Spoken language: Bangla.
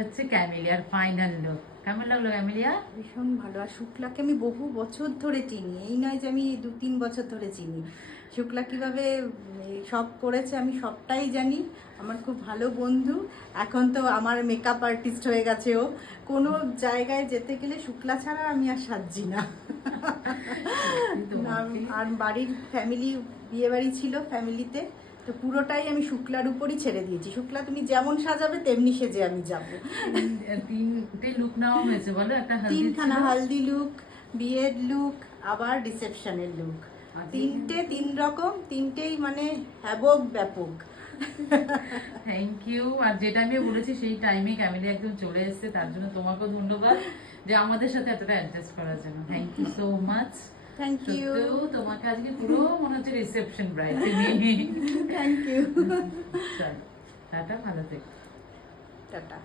হচ্ছে ক্যামেলিয়ার ফাইনাল লুক। কেমন লাগলো ক্যামেলিয়া? ভীষণ ভালো। আর শুক্লাকে আমি বহু বছর ধরে চিনি, এই নয় যে আমি 2-3 বছর ধরে চিনি। শুক্লা কীভাবে সব করেছে আমি সবটাই জানি। আমার খুব ভালো বন্ধু। এখন তো আমার মেকআপ আর্টিস্ট হয়ে গেছে ও। কোনো জায়গায় যেতে গেলে শুক্লা ছাড়া আমি আর সাজছি না। আর বাড়ির বিয়ে বাড়ি ছিল ফ্যামিলিতে, তো পুরোটাই আমি শুক্লার উপরই ছেড়ে দিয়েছি। শুক্লা তুমি যেমন সাজাবে তেমনি সেজে আমি যাবো। তিনটে লুক নেওয়া হয়েছে বলো, একটা তিনখানা হালদি লুক, বিয়ের লুক, আবার রিসেপশনের লুক। তিন রকম, তিনটেই মানে হ্যাবক ব্যাপক। Thank you. আর যেটা আমি বলেছি সেই টাইমে ক্যামেলি একদম চলে এসেছে, তার জন্য তোমাকেও ধন্যবাদ যে আমাদের সাথে এতটা অ্যাডজাস্ট করার জন্য। Thank you so much. Thank you. তোমাকে আজকে পুরো মনে হচ্ছে reception bride. Thank you. Tata, ভালো থেকো। টাটা।